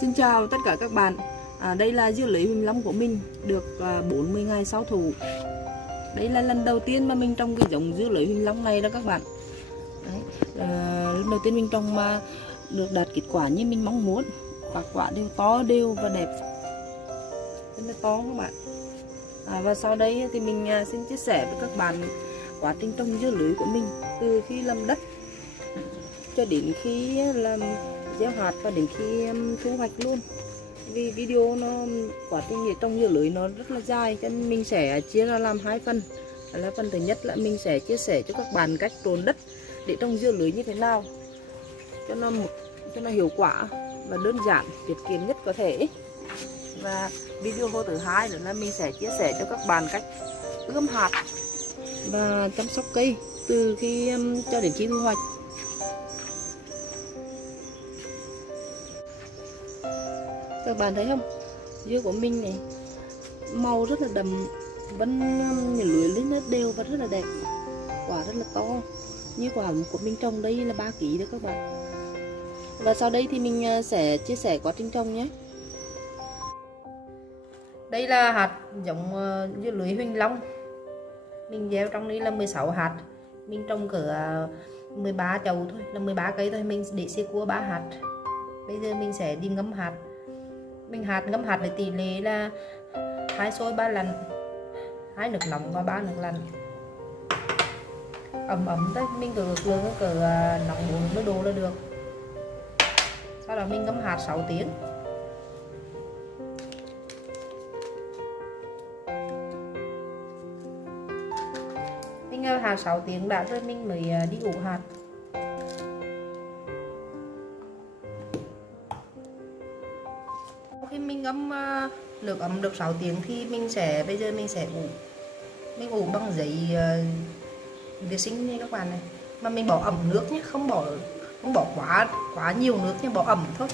Xin chào tất cả các bạn. Đây là dưa lưới Huỳnh Long của mình được 40 ngày sau thu. Đây là lần đầu tiên mà mình trồng cái giống dưa lưới Huỳnh Long này đó các bạn. Lần đầu tiên mình trồng mà được đạt kết quả như mình mong muốn. Các quả đều to đều và đẹp, rất là to các bạn. Và sau đây thì mình xin chia sẻ với các bạn quá trình trồng dưa lưới của mình từ khi làm đất cho đến khi làm gieo hạt và đến khi thu hoạch luôn. Vì video nó quá trình để trồng dưa lưới nó rất là dài cho nên mình sẽ chia ra làm hai phần. Đó là phần thứ nhất là mình sẽ chia sẻ cho các bạn cách trộn đất để trồng dưa lưới như thế nào cho nó hiệu quả và đơn giản, tiết kiệm nhất có thể. Và video thứ hai nữa là mình sẽ chia sẻ cho các bạn cách ươm hạt và chăm sóc cây từ khi cho đến khi thu hoạch. Các bạn thấy không, dưa của mình này màu rất là đậm, vẫn lưới lên rất đều và rất là đẹp, quả rất là to. Như quả của mình trồng đây là 3 kg đó các bạn. Và sau đây thì mình sẽ chia sẻ quá trình trồng nhé. Đây là hạt giống dưa lưới Huỳnh Long. Mình gieo trong đây là 16 hạt. Mình trồng cỡ 13 chậu thôi, là 13 cây thôi. Mình để xe cua 3 hạt. Bây giờ mình sẽ đi ngâm hạt. Mình ngâm hạt với tỷ lệ là 2 sôi 3 lần, 2 nước nóng và 3 nước lạnh. Ấm thôi, mình cỡ nóng 40 độ là được. Sau đó mình ngâm hạt 6 tiếng. Mình ngâm hạt 6 tiếng đã rồi mình mới đi ủ hạt. Khi mình ngâm nước ấm được 6 tiếng thì bây giờ mình sẽ ủ. Mình ủ bằng giấy vệ sinh như các bạn này. Mà mình bỏ ẩm nước nhé, không bỏ quá nhiều nước nhé, bỏ ẩm thôi.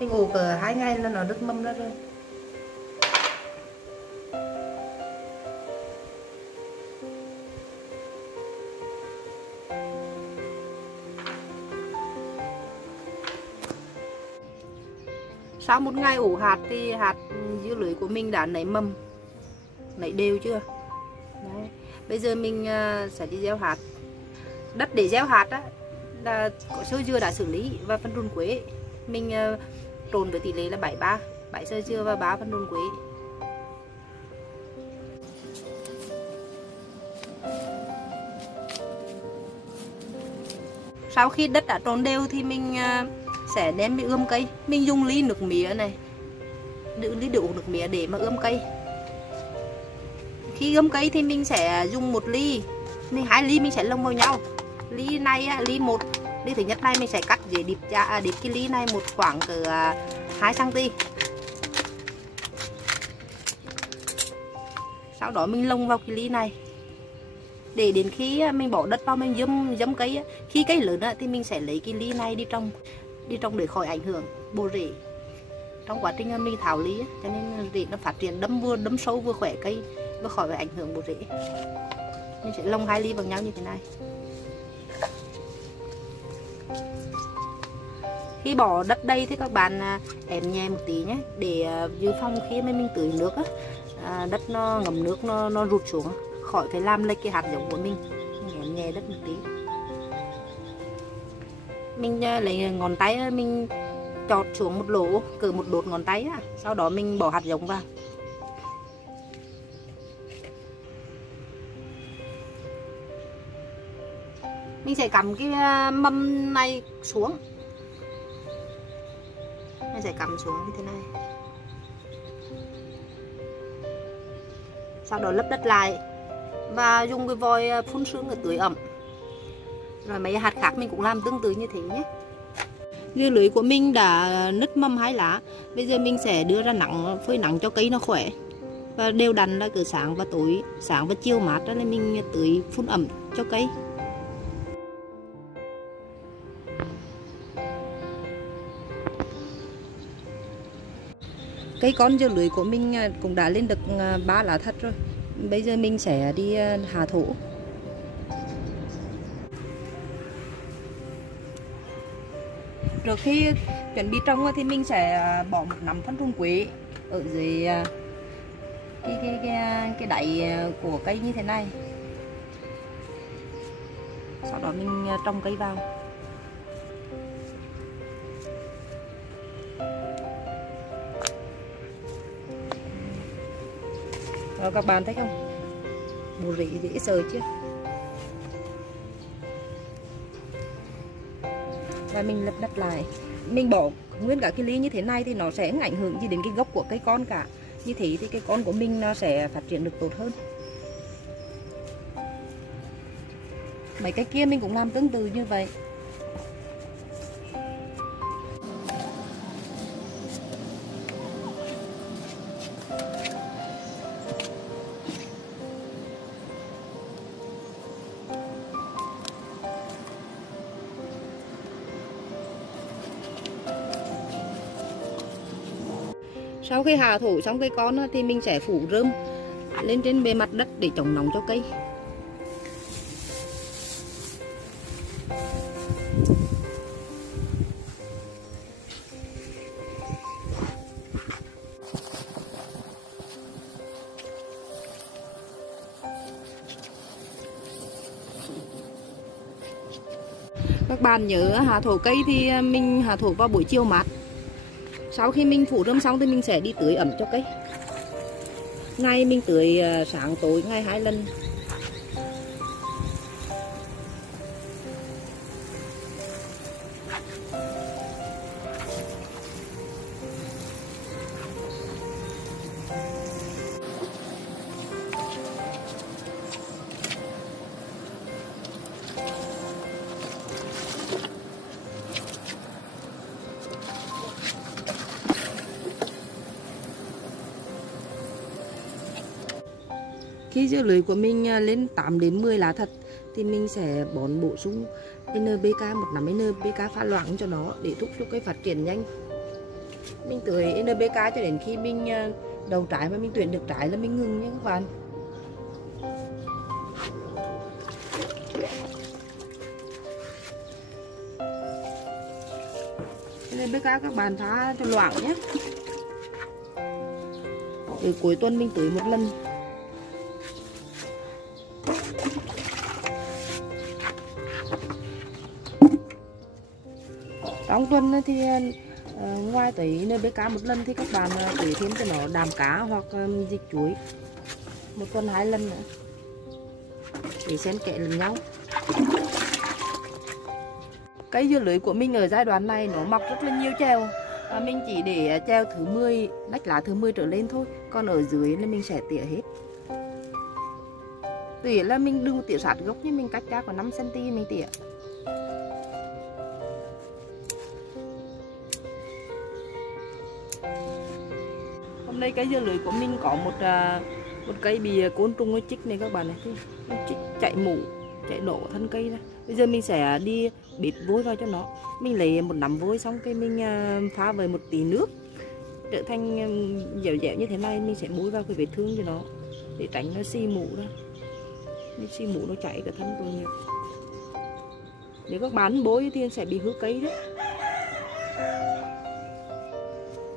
Mình ủ cỡ 2 ngày là nó đứt mâm ra rồi. Sau một ngày ủ hạt thì hạt dưa lưới của mình đã nảy mầm, nảy đều chưa? Đấy. Bây giờ mình sẽ đi gieo hạt. Đất để gieo hạt á, là có sơ dưa đã xử lý và phân đùn quế. Mình trộn với tỷ lệ là 7-3, 7 sơ dưa và 3 phân đùn quế. Sau khi đất đã trộn đều thì mình sẽ đem đi ươm cây. Mình dùng ly nước mía này, ly đựng nước mía để mà ươm cây. Khi ươm cây thì mình sẽ dùng 1 ly, 2 ly mình sẽ lồng vào nhau. Ly này, ly thứ nhất này mình sẽ cắt để điệp cái ly này một khoảng từ 2 cm. Sau đó mình lồng vào cái ly này để đến khi mình bỏ đất vào mình giấm cây. Khi cây lớn thì mình sẽ lấy cái ly này đi trồng để khỏi ảnh hưởng bộ rễ. Trong quá trình mình tháo ly cho nên rễ nó phát triển đâm sâu vừa khỏe cây và khỏi phải ảnh hưởng bộ rễ. Mình sẽ lồng 2 ly vào nhau như thế này. Khi bỏ đất đây thì các bạn ém nhẹ một tí nhé, để dự phòng khi mình tưới nước đất nó ngấm nước nó rụt xuống, khỏi phải làm lệch cái hạt giống của mình. Ém nhẹ đất một tí. Mình lấy ngón tay mình chọt xuống một lỗ, cỡ một đốt ngón tay á. Sau đó mình bỏ hạt giống vào. Mình sẽ cắm cái mâm này xuống. Mình sẽ cắm xuống như thế này. Sau đó lấp đất lại và dùng cái vòi phun sương để tưới ẩm. Rồi mấy hạt khác mình cũng làm tương tự như thế nhé. Dưa lưới của mình đã nứt mầm 2 lá. Bây giờ mình sẽ đưa ra nắng, phơi nắng cho cây nó khỏe. Và đều đặn là cứ sáng và tối, sáng và chiều mát đó là mình tưới phun ẩm cho cây. Cây con dưa lưới của mình cũng đã lên được 3 lá thật rồi. Bây giờ mình sẽ đi hạ thổ. Trước khi chuẩn bị trồng thì mình sẽ bỏ một nắm phân trùng quế ở dưới cái đáy của cây như thế này. Sau đó mình trồng cây vào. Rồi các bạn thấy không? Bộ rễ dễ sờ chưa? Và mình lấp đất lại. Mình bỏ nguyên cả cái ly như thế này thì nó sẽ không ảnh hưởng gì đến cái gốc của cây con cả. Như thế thì cây con của mình nó sẽ phát triển được tốt hơn. Mấy cái kia mình cũng làm tương tự như vậy. Sau khi hạ thổ xong cây con thì mình sẽ phủ rơm lên trên bề mặt đất để chống nóng cho cây. Các bạn nhớ hạ thổ cây thì mình hạ thổ vào buổi chiều mát. Sau khi mình phủ rơm xong thì mình sẽ đi tưới ẩm cho cây. Ngày mình tưới sáng tối ngày 2 lần. Khi dưa lưới của mình lên 8 đến 10 lá thật thì mình sẽ bón bổ sung NPK, một nắm NPK pha loãng cho nó để thúc cho cây phát triển nhanh. Mình tưới NPK cho đến khi mình đầu trái và mình tuyển được trái là mình ngừng nha các bạn. NPK các bạn pha cho loãng nhé. Để cuối tuần mình tưới một lần. Trong tuần thì ngoài tưới NPK một lần thì các bạn tưới thêm cho nó đạm cá hoặc dịch chuối một tuần 2 lần nữa để xen kẽ lẫn nhau. Cây dưa lưới của mình ở giai đoạn này nó mọc rất là nhiều trèo. Mình chỉ để treo thứ 10, nách lá thứ 10 trở lên thôi. Còn ở dưới là mình sẽ tỉa hết. Tỉa là mình đừng tỉa sát gốc nhưng mình cách ra khoảng 5 cm mình tỉa. Hôm nay cây dưa lưới của mình có một cây bị côn trùng nó chích này các bạn này. Nó chích chạy mủ, chạy đổ thân cây ra. Bây giờ mình sẽ đi bịt vôi vào cho nó. Mình lấy một nắm vôi xong cái mình pha với một tí nước trở thành dẻo dẻo như thế này. Mình sẽ bôi vào cái vết thương cho nó để tránh nó xì mủ ra. Nếu xì mủ nó chảy cả thân tôi nhiều. Nếu các bạn bôi thì sẽ bị hư cây đấy.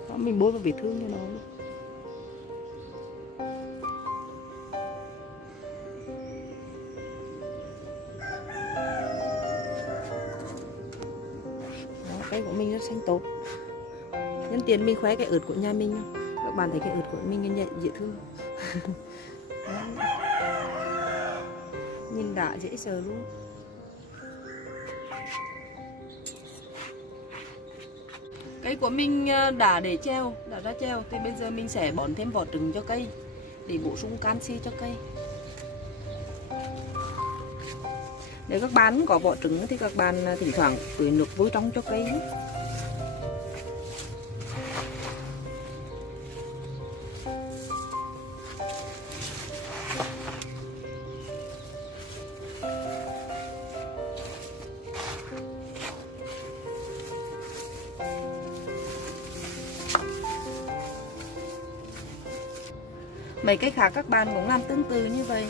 Đó, mình bôi vào vết thương cho nó luôn. Cây của mình rất xanh tốt. Nhân tiện mình khoe cái ớt của nhà mình. Các bạn thấy cái ớt của mình dễ thương. Nhìn đã dễ sờ luôn. Cây của mình đã để treo, đã ra treo thì bây giờ mình sẽ bón thêm vỏ trứng cho cây để bổ sung canxi cho cây. Nếu các bạn có vỏ trứng thì các bạn thỉnh thoảng tưới nước vôi trong cho cây nhé. Mấy cái khác các bạn cũng làm tương tự như vậy.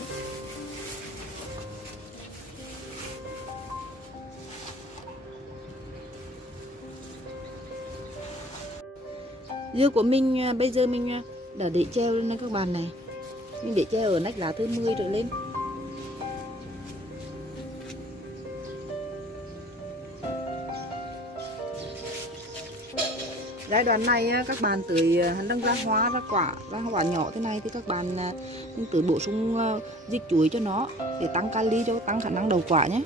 Dưa của mình bây giờ mình đã để treo lên các bạn này. Mình để treo ở nách lá thứ 10 trở lên. Giai đoạn này các bạn tưới đang ra hoa ra quả nhỏ thế này thì các bạn mình tưới bổ sung dịch chuối cho nó để tăng kali, cho tăng khả năng đầu quả nhé.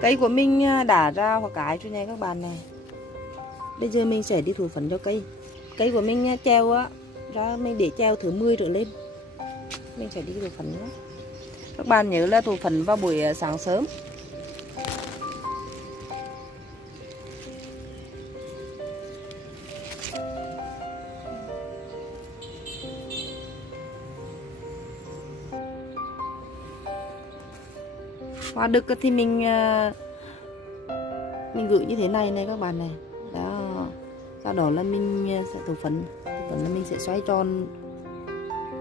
Cây của mình đã ra hoa cái rồi này các bạn này. Bây giờ mình sẽ đi thụ phấn cho cây. Cây của mình treo ra, mình để treo thứ 10 trở lên. Mình sẽ đi thụ phấn nữa. Các bạn nhớ là thụ phấn vào buổi sáng sớm. Hoa đực thì mình gửi như thế này này các bạn này. Đó. Sau đó là mình sẽ thụ phấn là mình sẽ xoay tròn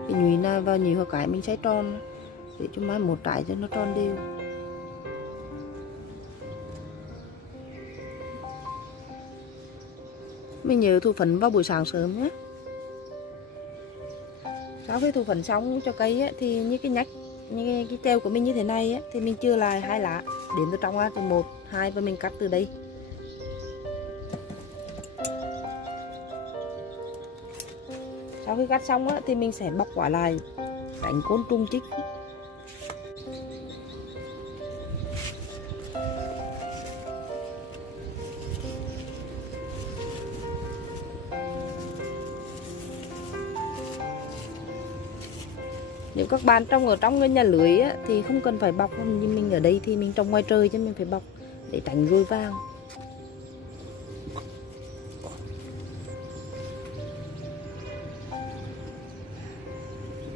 cái nhúy vào nhúy hoa cái, mình xoay tròn để cho mai một trái cho nó tròn đều. Mình nhớ thụ phấn vào buổi sáng sớm nhé. Sau khi thụ phấn xong cho cây ấy, thì như cái nhách, như cái treo của mình như thế này ấy, thì mình chừa lại 2 lá đến từ trong ra từ 1, 2 và mình cắt từ đây. Sau khi cắt xong á, thì mình sẽ bọc quả lại, đánh côn trùng chích. Nếu các bạn trồng ở trong cái nhà lưới á, thì không cần phải bọc, như mình ở đây thì mình trồng ngoài trời chứ mình phải bọc để tránh ruồi vàng.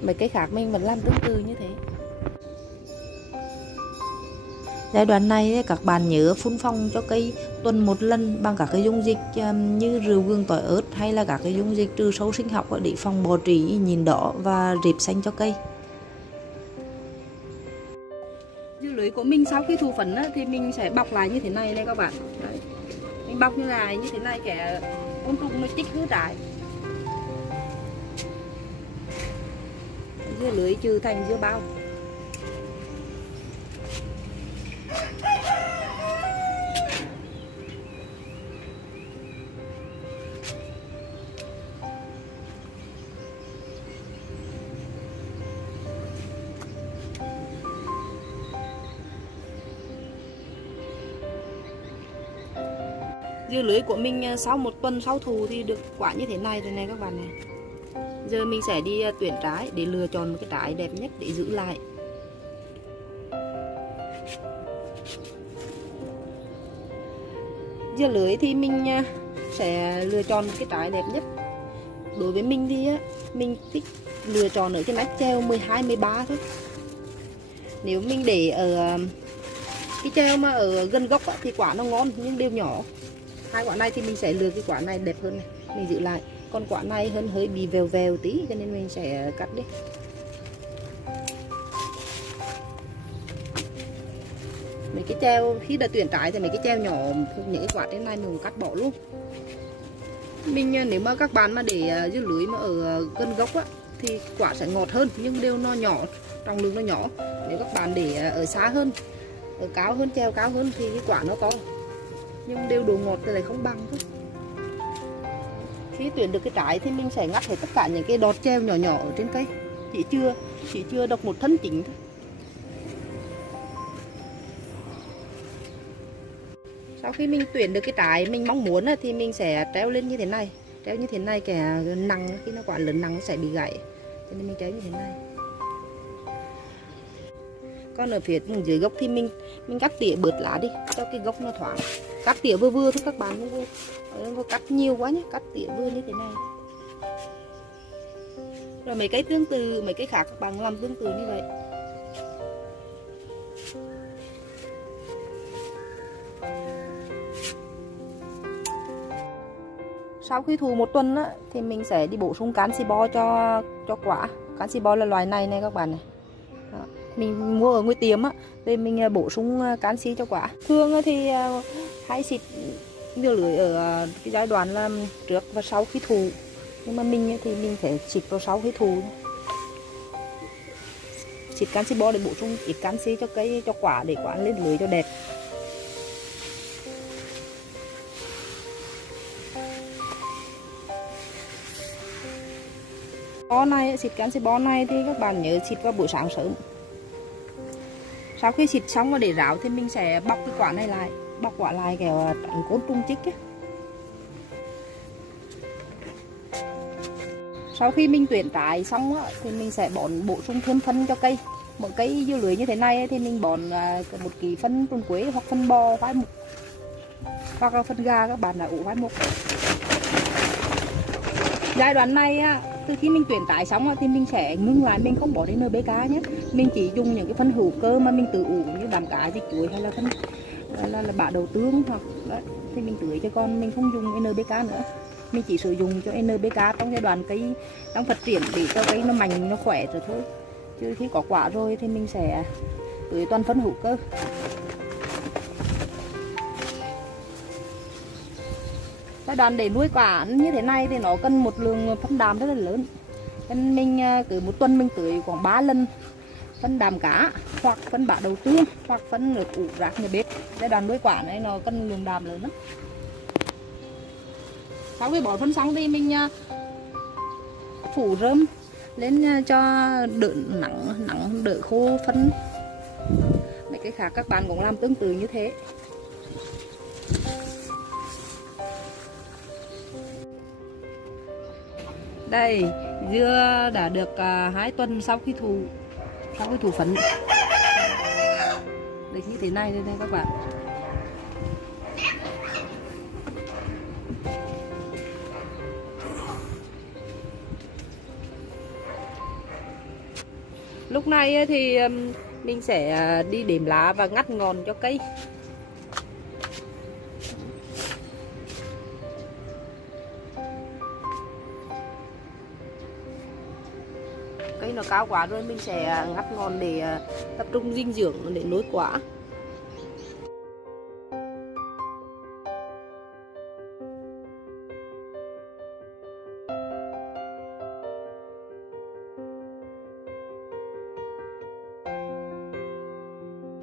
Mấy cái khác mình vẫn làm tương tự như thế. Giai đoạn này các bạn nhớ phun phong cho cây tuần 1 lần bằng các cái dung dịch như rượu gừng tỏi ớt hay là các cái dung dịch trừ sâu sinh học để phòng bọ trĩ, nhìn đỏ và rệp xanh cho cây. Dưa lưới của mình sau khi thụ phấn thì mình sẽ bọc lại như thế này này các bạn. Đấy. Mình bọc như thế này kẻ côn trùng nó chích hư trái. Dưa lưới trừ thành dưa bao. Dưa lưới của mình sau 1 tuần sau thụ thì được quả như thế này rồi này các bạn này. Giờ mình sẽ đi tuyển trái để lựa chọn một cái trái đẹp nhất để giữ lại. Dưa lưới thì mình sẽ lựa chọn một cái trái đẹp nhất. Đối với mình thì mình thích lựa chọn ở cái nách treo 12, 13 thôi. Nếu mình để ở cái treo mà ở gần gốc thì quả nó ngon nhưng đều nhỏ. 2 quả này thì mình sẽ lựa cái quả này đẹp hơn này, mình giữ lại. Còn quả này hơi bị vèo vèo tí cho nên mình sẽ cắt đi. Mấy cái treo khi đã tuyển trái thì mấy cái treo nhỏ, những cái quả trên này mình cắt bỏ luôn. Mình nếu mà các bạn mà để dưa lưới mà ở gần gốc thì quả sẽ ngọt hơn nhưng đều nó nhỏ, trọng lượng nó nhỏ. Nếu các bạn để ở xa hơn, ở cao hơn, treo cao hơn thì cái quả nó to nhưng đều độ ngọt thì lại không bằng thôi. Khi tuyển được cái trái thì mình sẽ ngắt hết tất cả những cái đọt treo nhỏ nhỏ ở trên cây, chỉ chưa độc một thân chính thôi. Sau khi mình tuyển được cái trái mình mong muốn thì mình sẽ treo lên như thế này. Treo như thế này kẻ nặng, khi nó quả lớn nặng nó sẽ bị gãy, cho nên mình treo như thế này. Còn ở phía dưới gốc thì mình cắt tỉa bớt lá đi cho cái gốc nó thoáng. Cắt tỉa vừa vừa thôi các bạn, không có cắt nhiều quá nhé, cắt tỉa vừa như thế này. Rồi mấy cây tương tự, mấy cây khác các bạn làm tương tự như vậy. Sau khi thu 1 tuần á, thì mình sẽ đi bổ sung canxi bo cho quả. Canxi bo là loại này các bạn này. Đó. Mình mua ở ngoài tiệm á, để mình bổ sung canxi cho quả. Thường thì hay xịt dưa lưới ở cái giai đoạn là trước và sau khi thu. Nhưng mà mình thì mình sẽ xịt vào sau khi thu. Xịt canxi bo để bổ sung ít canxi cho cây, cho quả, để quả lên lưới cho đẹp. Bó này, xịt canxi bo này thì các bạn nhớ xịt vào buổi sáng sớm. Sau khi xịt xong và để ráo thì mình sẽ bọc cái quả này lại, bọc quả lại kẻo tránh côn trùng chích ấy. Sau khi mình tuyển trái xong á, thì mình sẽ bổ sung thêm phân cho cây. Một cây dưa lưới như thế này thì mình bón 1 kg phân trùng quế hoặc phân bò khoai mục, hoặc là phân gà các bạn đã ủ khoai mục. Giai đoạn này á, từ khi mình tuyển trái xong á, thì mình sẽ ngưng lại, mình không bỏ đến NPK nhé. Mình chỉ dùng những cái phân hữu cơ mà mình tự ủ như đạm cá, dịch chuối hay là phân là bã đậu tương hoặc đó, thì mình tưới cho con, mình không dùng NPK nữa. Mình chỉ sử dụng cho NPK trong giai đoạn cây đang phát triển để cho cây nó mạnh, nó khỏe rồi thôi. Chứ khi có quả rồi thì mình sẽ tưới toàn phân hữu cơ. Giai đoạn để nuôi quả như thế này thì nó cần một lượng phân đạm rất là lớn. Nên mình cứ 1 tuần mình tưới khoảng 3 lần phân đạm cá, hoặc phân bã đậu tương, hoặc phân nước ủ rác nhà bếp. Giai đoạn nuôi quả này nó cần lượng đạm lớn lắm. Sau khi bỏ phân xong thì mình phủ rơm lên cho đỡ nắng đỡ khô phân. Mấy cái khác các bạn cũng làm tương tự như thế. Đây, dưa đã được 2 tuần sau khi thu phấn. Được như thế này đây các bạn. Lúc này thì mình sẽ đi đếm lá và ngắt ngọn cho cây. Cây nó cao quá rồi mình sẽ ngắt ngọn để tập trung dinh dưỡng để nuôi quả.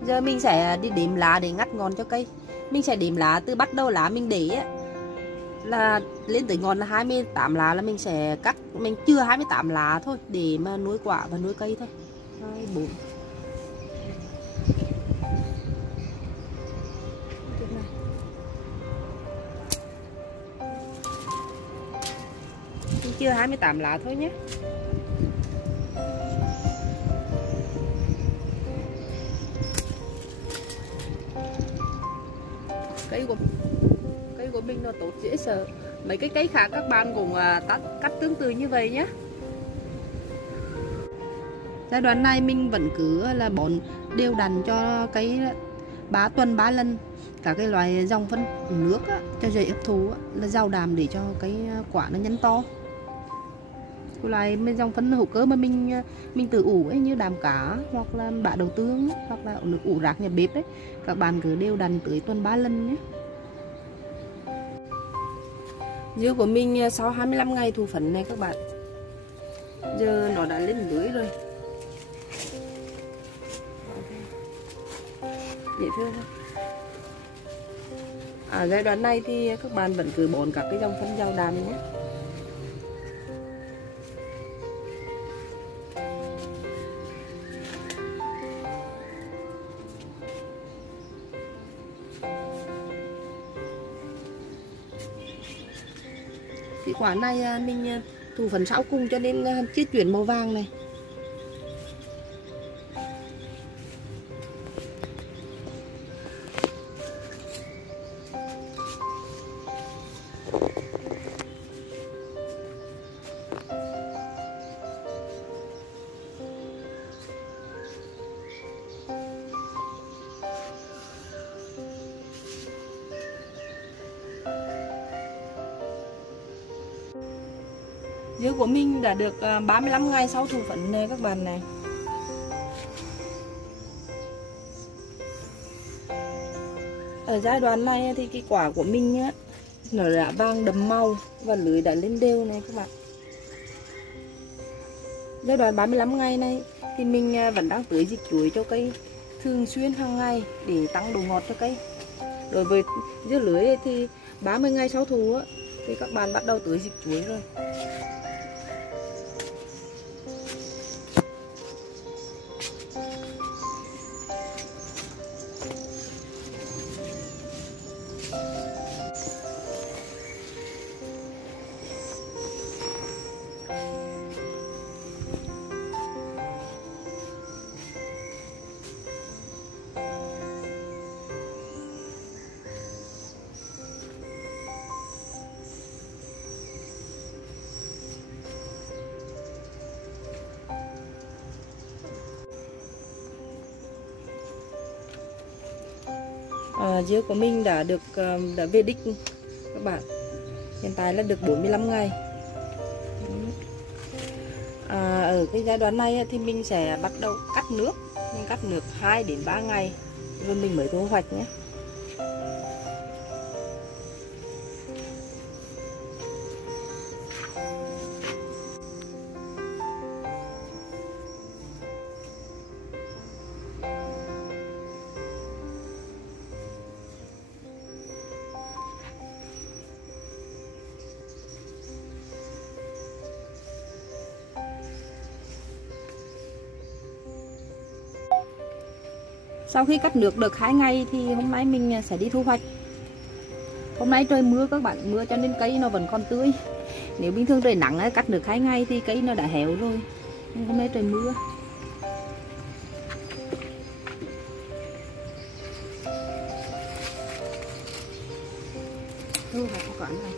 Giờ mình sẽ đi đếm lá để ngắt ngọn cho cây. Mình sẽ đếm lá từ bắt đầu lá mình để là lên tới ngọn là 28 lá là mình sẽ cắt, mình chưa 28 lá thôi để mà nuôi quả và nuôi cây thôi. 2, 4. Mình chưa 28 lá thôi nhé. Cây của mình nó tốt dễ sợ. Mấy cái cây khác các bạn cũng cắt tương tự như vậy nhé. Giai đoạn này mình vẫn cứ là bón đều đặn cho cây 3 tuần 3 lần. Cả cái loại dòng phân nước cho dễ hấp thụ là giàu đạm để cho cái quả nó nhanh to. Cái loại dòng phân hữu cơ mà mình tự ủ ấy, như đạm cá hoặc là bã đậu tương hoặc là nước ủ rác nhà bếp đấy, các bạn cứ đều đặn tới tuần 3 lần nhé. Dưa của mình sau 25 ngày thu phấn này các bạn. Giờ nó đã lên lưới rồi. Dễ thương không? Giai đoạn này thì các bạn vẫn cứ bón các cái dòng phân giàu đạm nhé. Cái quả này mình thu phấn sau cùng cho nên chưa chuyển màu vàng này. Dưa của mình đã được 35 ngày sau thu phấn này các bạn này. Ở giai đoạn này thì cái quả của mình á, nó đã vàng đậm màu và lưới đã lên đều này các bạn. Giai đoạn 35 ngày này thì mình vẫn đang tưới dịch chuối cho cây thường xuyên hàng ngày để tăng độ ngọt cho cây. Đối với dưa lưới thì 30 ngày sau thu á, thì các bạn bắt đầu tưới dịch chuối rồi. Dưa của mình đã về đích các bạn. Hiện tại là được 45 ngày. Ở cái giai đoạn này thì mình sẽ bắt đầu cắt nước. Mình cắt nước 2 đến 3 ngày rồi mình mới thu hoạch nhé. Sau khi cắt nước được 2 ngày thì hôm nay mình sẽ đi thu hoạch. Hôm nay trời mưa các bạn, mưa cho nên cây nó vẫn còn tươi. Nếu bình thường trời nắng cắt được 2 ngày thì cây nó đã héo rồi. Nhưng hôm nay trời mưa. Thu hoạch quả này.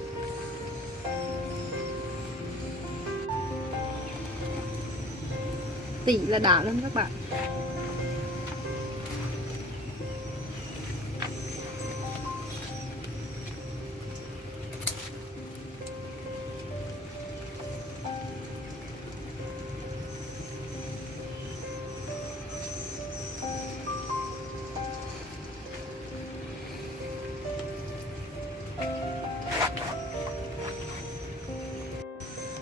Tỉ là đã lắm các bạn.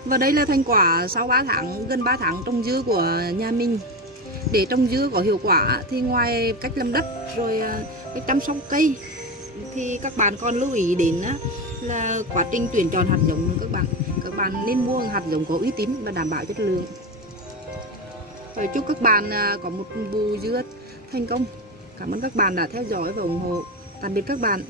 Và đây là thành quả sau 3 tháng, gần 3 tháng trồng dưa của nhà mình. Để trồng dưa có hiệu quả thì ngoài cách làm đất rồi cách chăm sóc cây thì các bạn còn lưu ý đến là quá trình tuyển chọn hạt giống các bạn. Các bạn nên mua hạt giống có uy tín và đảm bảo chất lượng. Rồi chúc các bạn có một vụ dưa thành công. Cảm ơn các bạn đã theo dõi và ủng hộ. Tạm biệt các bạn.